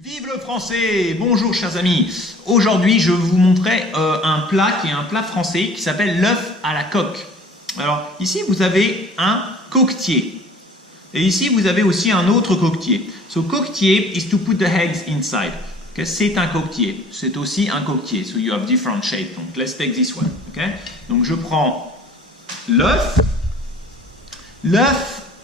Vive le français! Bonjour chers amis. Aujourd'hui je vais vous montrer un plat qui est un plat français qui s'appelle l'œuf à la coque. Alors ici vous avez un coquetier et ici vous avez aussi un autre coquetier. So coquetier is to put the eggs inside. Okay? C'est un coquetier. C'est aussi un coquetier. So you have different shapes. Donc let's take this one. Okay? Donc je prends l'œuf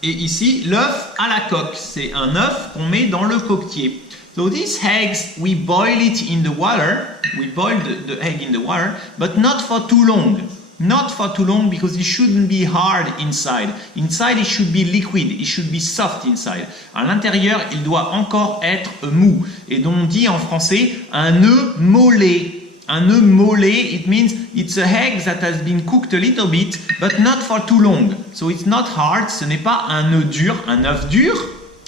et ici l'œuf à la coque. C'est un œuf qu'on met dans le coquetier. So these eggs, we boil it in the water. We boil the egg in the water, but not for too long. Not for too long because it shouldn't be hard inside. Inside, it should be liquid. It should be soft inside. À l'intérieur, il doit encore être mou. Et donc on dit en français un œuf mollet. Un œuf mollet, it means it's a egg that has been cooked a little bit, but not for too long. So it's not hard. Ce n'est pas un œuf dur. Un œuf dur.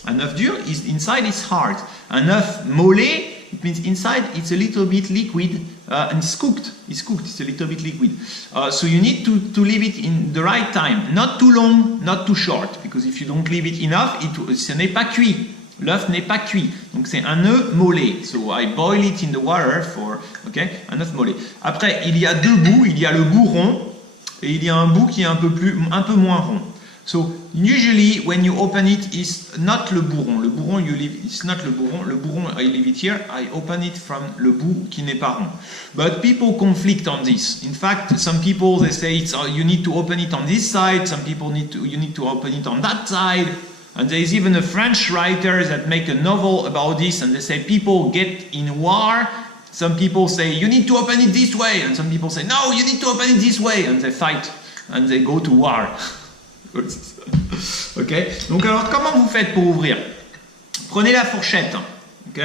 Un œuf dur, inside is hard. Un œuf mollet, it means inside it's a little bit liquid and it's cooked. It's cooked, it's a little bit liquid. So you need to leave it in the right time. Not too long, not too short. Because if you don't leave it enough, ce n'est pas cuit. L'œuf n'est pas cuit. Donc c'est un œuf mollet. So I boil it in the water for, okay, un œuf mollet. Après, il y a deux bouts. Il y a le bout rond et il y a un bout qui est un peu moins rond. So usually when you open it, it's not le bourron. Le bourron, it's not le bourron. Le bourron, I leave it here. I open it from le bout qui n'est pas rond. But people conflict on this. In fact, some people they say you need to open it on this side. Some people you need to open it on that side. And there is even a French writer that make a novel about this, and they say people get in war. Some people say you need to open it this way, and some people say no, you need to open it this way, and they fight and they go to war. Ok. Donc alors comment vous faites pour ouvrir? Prenez la fourchette, ok,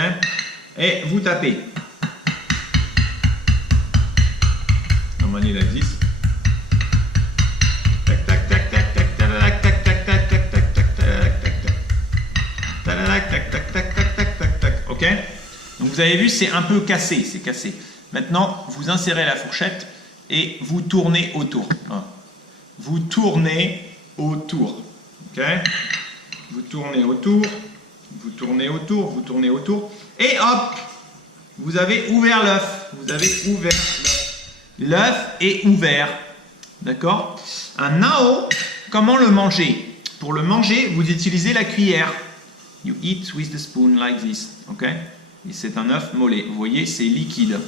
et vous tapez. Normalement like this. Tac tac tac tac tac tac tac tac tac tac tac tac tac tac tac tac tac tac. Ok. Donc vous avez vu, c'est un peu cassé, c'est cassé. Maintenant, vous insérez la fourchette et vous tournez autour. Vous tournez autour, ok. Vous tournez autour, vous tournez autour, vous tournez autour, et hop, vous avez ouvert l'œuf. Vous avez ouvert l'œuf. L'œuf est ouvert, d'accord. Un nao, comment le manger? Pour le manger, vous utilisez la cuillère. You eat with the spoon like this, ok. Et c'est un œuf mollet. Vous voyez, c'est liquide.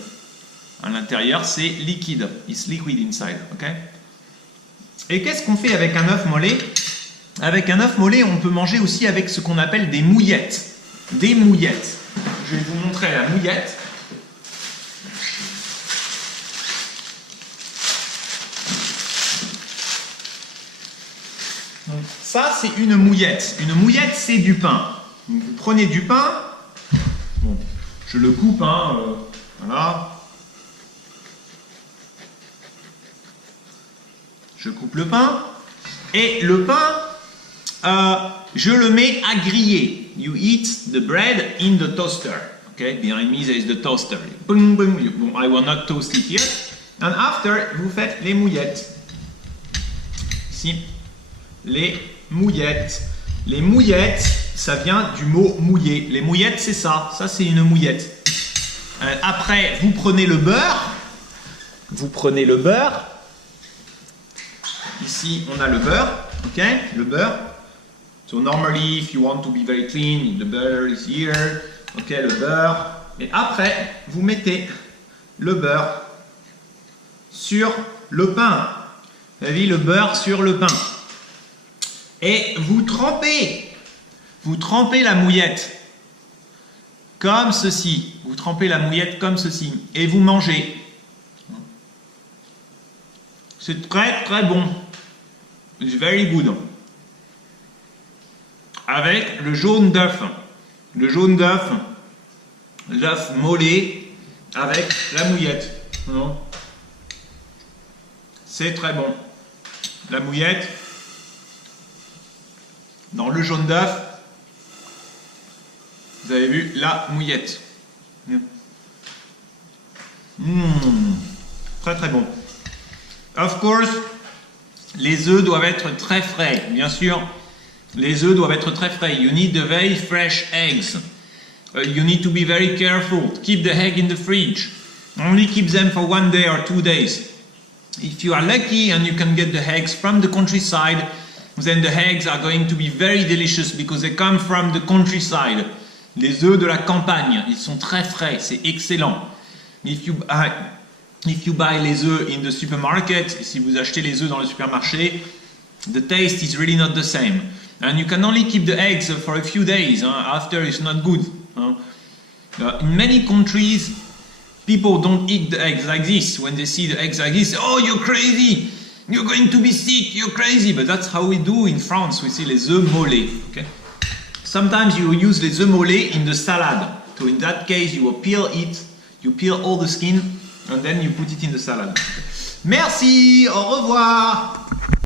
À l'intérieur, c'est liquide. It's liquid inside, ok. Et qu'est-ce qu'on fait avec un œuf mollet? Avec un œuf mollet, on peut manger aussi avec ce qu'on appelle des mouillettes. Des mouillettes. Je vais vous montrer la mouillette. Donc, ça, c'est une mouillette. Une mouillette, c'est du pain. Donc, vous prenez du pain. Bon, je le coupe, voilà. Je coupe le pain, et le pain, je le mets à griller. You eat the bread in the toaster. Okay, behind me there is the toaster. Boom, boom. Bon, I will not toast it here. And after, vous faites les mouillettes. Ici, les mouillettes. Les mouillettes, ça vient du mot mouiller. Les mouillettes, c'est ça. Ça, c'est une mouillette. Après, vous prenez le beurre. Vous prenez le beurre. Ici, on a le beurre, ok, le beurre. So normally, if you want to be very clean, the butter is here, ok, le beurre. Et après, vous mettez le beurre sur le pain. Vous avez vu le beurre sur le pain. Et vous trempez la mouillette comme ceci. Vous trempez la mouillette comme ceci et vous mangez. C'est très très bon. It's very good. Avec le jaune d'œuf. Le jaune d'œuf. L'œuf mollet avec la mouillette. C'est très bon. La mouillette dans le jaune d'œuf. Vous avez vu la mouillette. Très très bon. Of course, les œufs doivent être très frais. Bien sûr, les œufs doivent être très frais. You need the very fresh eggs. You need to be very careful. Keep the egg in the fridge. Only keep them for 1 day or 2 days. If you are lucky and you can get the eggs from the countryside, then the eggs are going to be very delicious because they come from the countryside. Les œufs de la campagne, ils sont très frais, c'est excellent. If you buy les œufs in the supermarket, si vous achetez les œufs dans le supermarché, the taste is really not the same. And you can only keep the eggs for a few days. After it's not good. In many countries, people don't eat the eggs like this. When they see the eggs like this, oh, you're crazy! You're going to be sick, you're crazy! But that's how we do in France. We see les œufs mollets. Okay? Sometimes you use les œufs mollets in the salad. So in that case, you will peel it, you peel all the skin, and then you put it in the salad. Merci, au revoir!